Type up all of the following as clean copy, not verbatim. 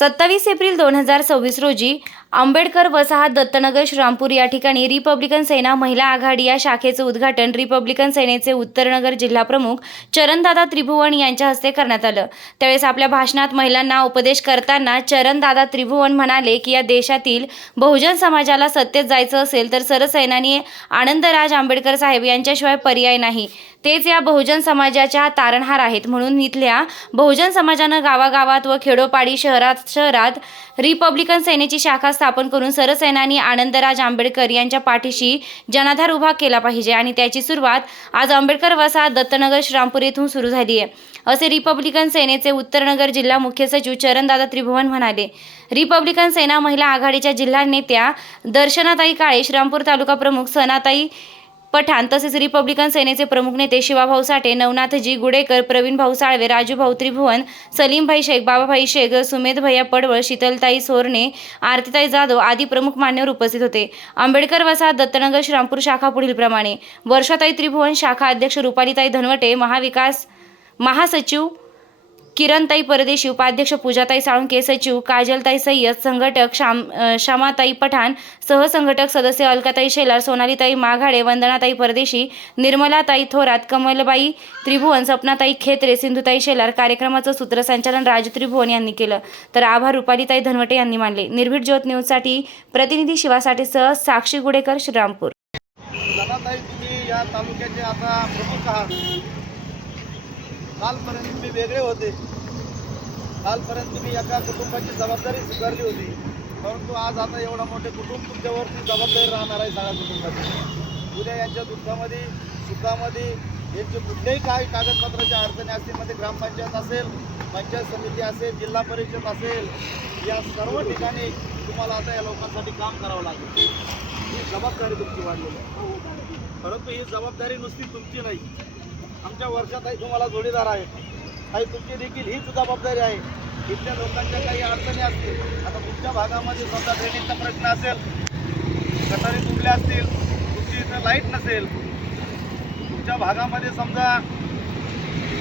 27 April 2026 रोजी आंबेडकर वसाहत दत्तनगर श्रीरामपूर या ठिकाणी रिपब्लिकन सेना महिला आघाडी या शाखेचे उद्घाटन रिपब्लिकन सेनेचे उत्तरनगर जिल्हा प्रमुख चरणदादा त्रिभुवन यांच्या हस्ते करण्यात आलं। त्यावेळेस आपल्या भाषणात महिलांना उपदेश करताना चरणदादा त्रिभुवन म्हणाले की या देशातील बहुजन समाजाला सत्तेत जायचं असेल तर सरसेनानी आनंदराज आंबेडकर साहेब यांच्याशिवाय पर्याय नाही। तेच या बहुजन समाजाच्या तारणहार आहेत। म्हणून इथल्या बहुजन समाजानं गावागावात व खेडोपाडी शहरात रिपब्लिकन सेनेची शाखा स्थापन करून सरसेनानी आनंदराज आंबेडकर यांच्या पाठीशी जनाधार उभा केला पाहिजे आणि त्याची सुरुवात आज आंबेडकर वसाहत दत्तनगर श्रीरामपूर येथून सुरू झाली आहे, असे रिपब्लिकन सेनेचे उत्तरनगर जिल्हा मुख्य सचिव चरणदादा त्रिभुवन म्हणाले। रिपब्लिकन सेना महिला आघाडीच्या जिल्हा नेत्या दर्शनाताई काळे, श्रीरामपूर तालुका प्रमुख सनाताई पठाण तसेच रिपब्लिकन सेनेचे प्रमुख नेते शिवाभाऊ साठे, नवनाथजी गुडेकर, प्रवीणभाऊ साळवे, राजूभाऊ त्रिभुवन, सलीमभाई शेख, बाबाभाई शेख, सुमेध भैया पडवळ, शीतलताई सोरणे, आरतीताई जाधव आदी प्रमुख मान्यवर उपस्थित होते। आंबेडकर वसाहत दत्तनगर श्रीरामपूर शाखा पुढील प्रमाणे: वर्षाताई त्रिभुवन, शाखा अध्यक्ष रुपालीताई धनवटे, महासचिव किरणताई परदेशी, उपाध्यक्ष पूजाताई साळुंके, सचिव काजलताई सय्यद, संघटक शमाताई पठाण, सहसंघटक सदस्य अलकाताई शेलार, सोनालीताई माघाडे, वंदनाताई परदेशी, निर्मलाताई थोरात, कमलबाई त्रिभुवन, सपनाताई खेत्रे, सिंधुताई शेलार। कार्यक्रमाचं सूत्रसंचालन राजू त्रिभुवन यांनी केलं, तर आभार रुपालीताई धनवटे यांनी मानले। निर्भीड ज्योत न्यूजसाठी प्रतिनिधी शिवासाठी सह साक्षी गुडेकर, श्रीरामपूर। तुम्ही या तालुक्याचे आता प्रमुख आहात। कालपर्यंत तुम्ही वेगळे होते, कालपर्यंत तुम्ही एका कुटुंबाची जबाबदारी स्वीकारली होती, परंतु आज आता एवढा मोठे कुटुंब तुमच्यावरती जबाबदारी राहणार आहे सगळ्या कुटुंबाची। उद्या यांच्या दुःखामध्ये सुखामध्ये यांचे कुठल्याही काही कागदपत्राच्या अडचणी असतील, मध्ये ग्रामपंचायत असेल, पंचायत समिती असेल, जिल्हा परिषद असेल, या सर्व ठिकाणी तुम्हाला आता या लोकांसाठी काम करावं लागेल। ही जबाबदारी तुमची वाढलेली आहे, परंतु ही जबाबदारी नुसती तुमची नाही, आमच्या वर्षातही तुम्हाला जोडीदार आहे, काही तुमची देखील हीच जबाबदारी आहे। इथल्या लोकांच्या काही अडचणी असतील, आता तुमच्या भागामध्ये समजा ड्रेनेजचा प्रश्न असेल, गटारी तुटल्या असतील, तुमची इथं लाईट नसेल, तुमच्या भागामध्ये समजा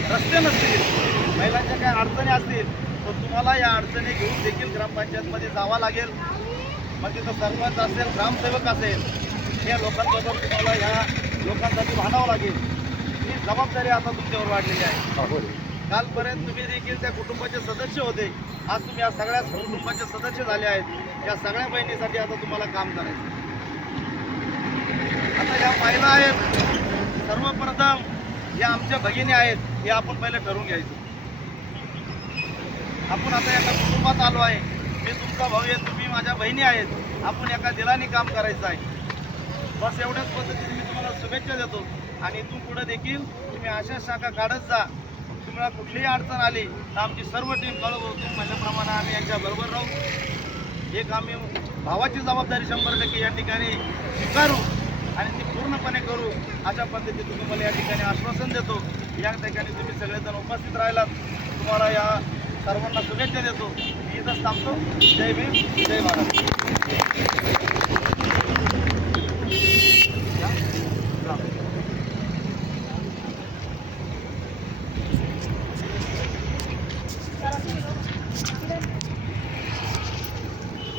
रस्ते नसतील, महिलांच्या काही अडचणी असतील, तर तुम्हाला या अडचणी घेऊन देखील ग्रामपंचायतमध्ये जावं लागेल। मग तिथं सरपंच असेल, ग्रामसेवक असेल, या लोकांबरोबर तुम्हाला ह्या लोकांसाठी भांडावं लागेल। ही जबाबदारी आता तुमच्यावर वाढलेली आहे। कालपर्यंत तुम्ही देखील त्या कुटुंबाचे सदस्य होते, आज तुम्ही या सगळ्या कुटुंबाचे सदस्य झाले आहेत। या सगळ्या बहिणीसाठी आता तुम्हाला काम करायचं। आता या महिला आहेत, सर्वप्रथम या आमच्या भगिनी आहेत, हे आपण पहिले ठरवून घ्यायचं। आपण आता एका कुटुंबात आलो आहे, मी तुमचा भाऊ आहे, तुम्ही माझ्या बहिणी आहेत, आपण एका दिलाने काम करायचं आहे। बस एवढ्याच पद्धतीने मी तुम्हाला शुभेच्छा देतो आणि इथून पुढे देखील तुम्ही अशा शाखा काढत जा। तुम्हाला कुठलीही अडचण आली तर आमची सर्व टीम तुम्ही म्हणल्याप्रमाणे आम्ही यांच्याबरोबर राहू। एक आम्ही भावाची जबाबदारी 100% या ठिकाणी स्वीकारू आणि ती पूर्णपणे करू, अशा पद्धतीने तुम्हाला या ठिकाणी आश्वासन देतो। या ठिकाणी तुम्ही सगळेजण उपस्थित राहिलात, तुम्हाला या सर्वांना शुभेच्छा देतो। मी इथंच थांबतो। जय भीम, जय भारत।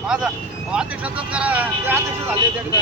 माझा अध्यक्षाचाच करा, ते अध्यक्ष झाले एकदा।